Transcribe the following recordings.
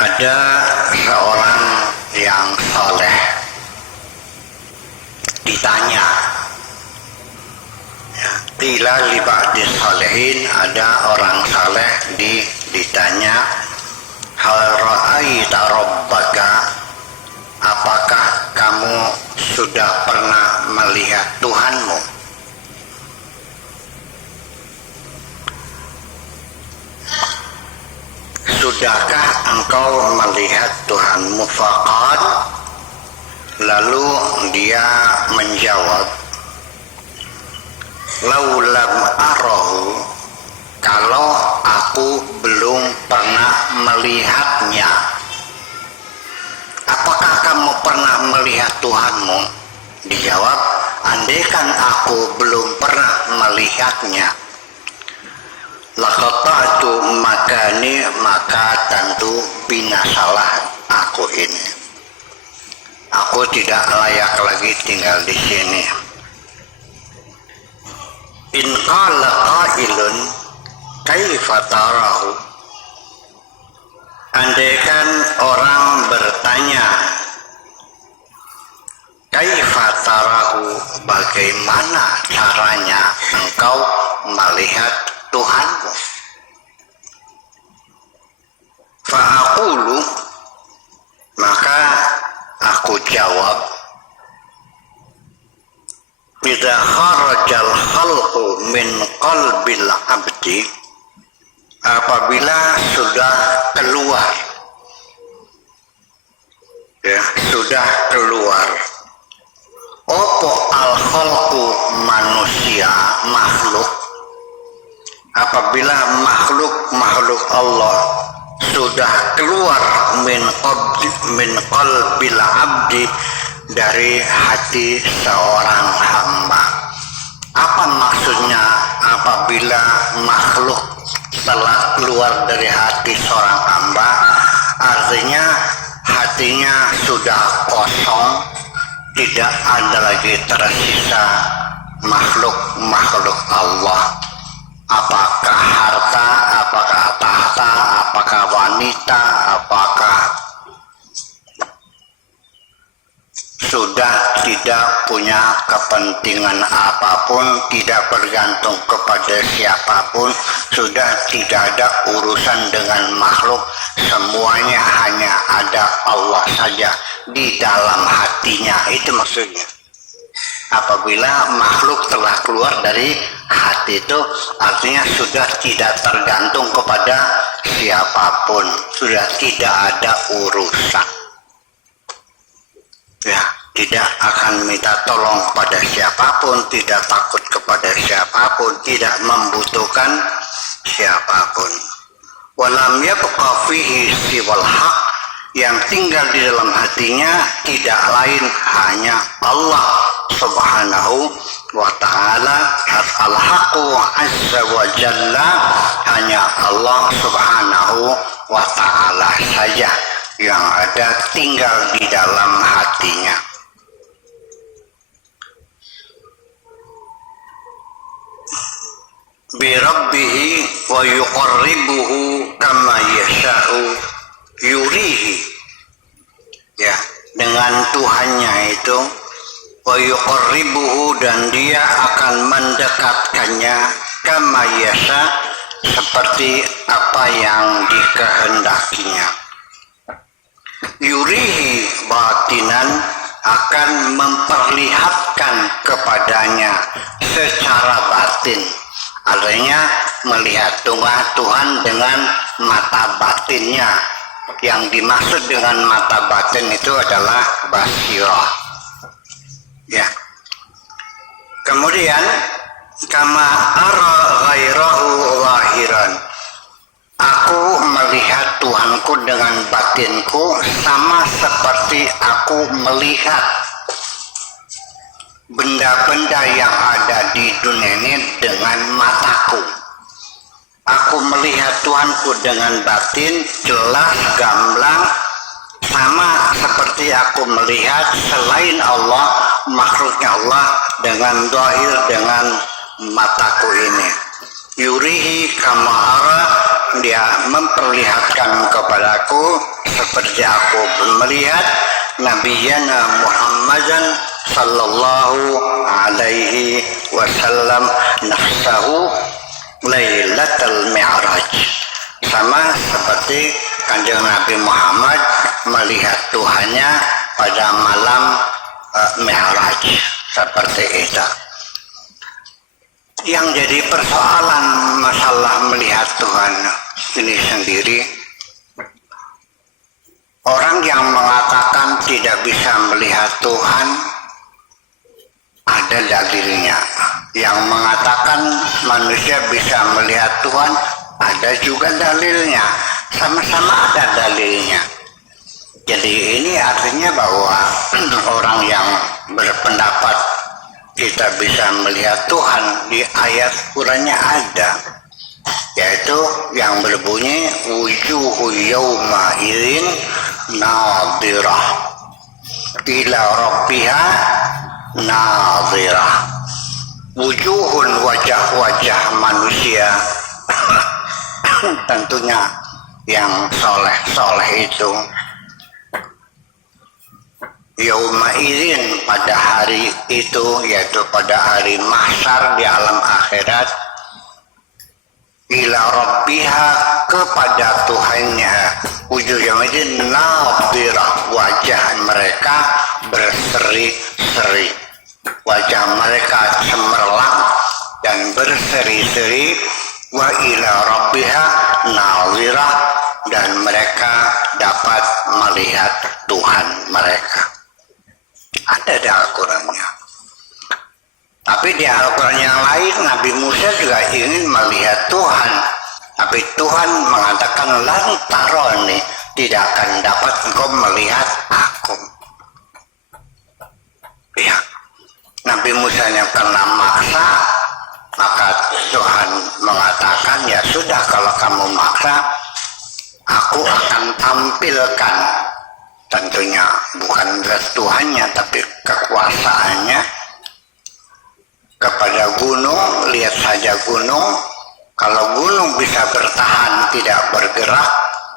Ada seorang yang saleh ditanya, qila li ba'di salihin, ada orang saleh ditanya, hal ra'aita rabbaka, apakah kamu sudah pernah melihat Tuhanmu? Sudahkah engkau melihat Tuhanmu? Faqad, lalu dia menjawab, laulam arahu, kalau aku belum pernah melihatnya. Apakah kamu pernah melihat Tuhanmu? Dijawab, andaikan aku belum pernah melihatnya, laqata'tu makani, maka tentu binasalah aku ini. Aku tidak layak lagi tinggal di sini. In qala qailun kaifa tarahu, andaikan orang bertanya, kaifa tarahu, bagaimana caranya engkau melihat Tuhanmu? Fa'aqulu, maka aku jawab, idza kharajal khalqu min qalbil abdi, apabila sudah keluar, sudah keluar opo al khalqu, manusia, makhluk, apabila makhluk Allah sudah keluar min qalbil abdi, dari hati seorang hamba. Apa maksudnya apabila makhluk telah keluar dari hati seorang hamba? Artinya hatinya sudah kosong, tidak ada lagi tersisa makhluk Allah. Apakah harta, apakah tahta, apakah wanita, apakah sudah tidak punya kepentingan apapun, tidak bergantung kepada siapapun, sudah tidak ada urusan dengan makhluk, semuanya hanya ada Allah saja di dalam hatinya. Itu maksudnya. Apabila makhluk telah keluar dari hati itu, artinya sudah tidak tergantung kepada siapapun, sudah tidak ada urusan. Ya, tidak akan minta tolong kepada siapapun, tidak takut kepada siapapun, tidak membutuhkan siapapun. Walam yabqa fihi siwal haq, yang tinggal di dalam hatinya tidak lain hanya Allah subhanahu wa ta'ala. Al-haqqu azza wa jalla, hanya Allah subhanahu wa ta'ala saja yang ada tinggal di dalam hatinya. Bi rabbihi wa yuqarribuhu kama yasha'u yurihi, ya, dengan Tuhannya itu, wa yuqarribuhu, dan dia akan mendekatkannya, kama yasha, seperti apa yang dikehendakinya. Yurihi batinan, akan memperlihatkan kepadanya secara batin. Artinya melihat Tuhan dengan mata batinnya. Yang dimaksud dengan mata batin itu adalah basirah. Ya. Kemudian kama ara ghairahu zahiran, aku melihat Tuhanku dengan batinku sama seperti aku melihat benda-benda yang ada di dunia ini dengan mataku. Aku melihat Tuhanku dengan batin, jelas, gamblang, sama seperti aku melihat selain Allah, makhluknya Allah dengan zahir, dengan mataku ini. Yurihi kama ara, dia memperlihatkan kepadaku seperti aku melihat Nabiyana Muhammadan sallallahu alaihi wasallam nafsahu Lailatul Mi'raj. Sama seperti Kanjeng Nabi Muhammad melihat Tuhannya pada malam Mi'raj, seperti itu. Yang jadi persoalan masalah melihat Tuhan ini sendiri, orang yang mengatakan tidak bisa melihat Tuhan ada dalilnya. Yang mengatakan manusia bisa melihat Tuhan ada juga dalilnya. Sama-sama ada dalilnya. Jadi ini artinya bahwa orang yang berpendapat kita bisa melihat Tuhan di ayat Qur'annya ada, yaitu yang berbunyi wujuhu yawma idzin nadhirah ila rabbiha nadhirah. Wujuhun, wajah-wajah manusia tentunya yang soleh-soleh itu yauma idzin, pada hari itu, yaitu pada hari mahsyar di alam akhirat, ila rabbiha, kepada Tuhannya, wujuh yauma idzin nadhirah, wajah mereka berseri-seri, wajah mereka cemerlang dan berseri-seri, wa ila rabbiha nadhirah, dan mereka dapat melihat Tuhan mereka. Ada di Al-Qurannya. Tapi di Al-Quran yang lain Nabi Musa juga ingin melihat Tuhan, tapi Tuhan mengatakan lan taroni, tidak akan dapat engkau melihat aku. Ya, Nabi Musa yang karena maksa, maka Tuhan mengatakan, ya sudah, kalau kamu maksa, aku akan tampilkan, tentunya bukan Tuhannya tapi kekuasaannya, kepada gunung. Lihat saja gunung, kalau gunung bisa bertahan tidak bergerak,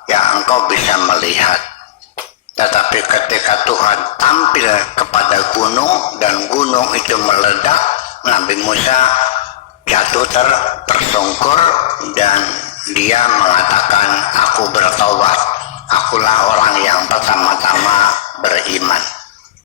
ya engkau bisa melihat. Tetapi ketika Tuhan tampil kepada gunung dan gunung itu meledak, Nabi Musa jatuh tersungkur dan dia mengatakan, aku bertaubat, akulah orang yang pertama-tama beriman.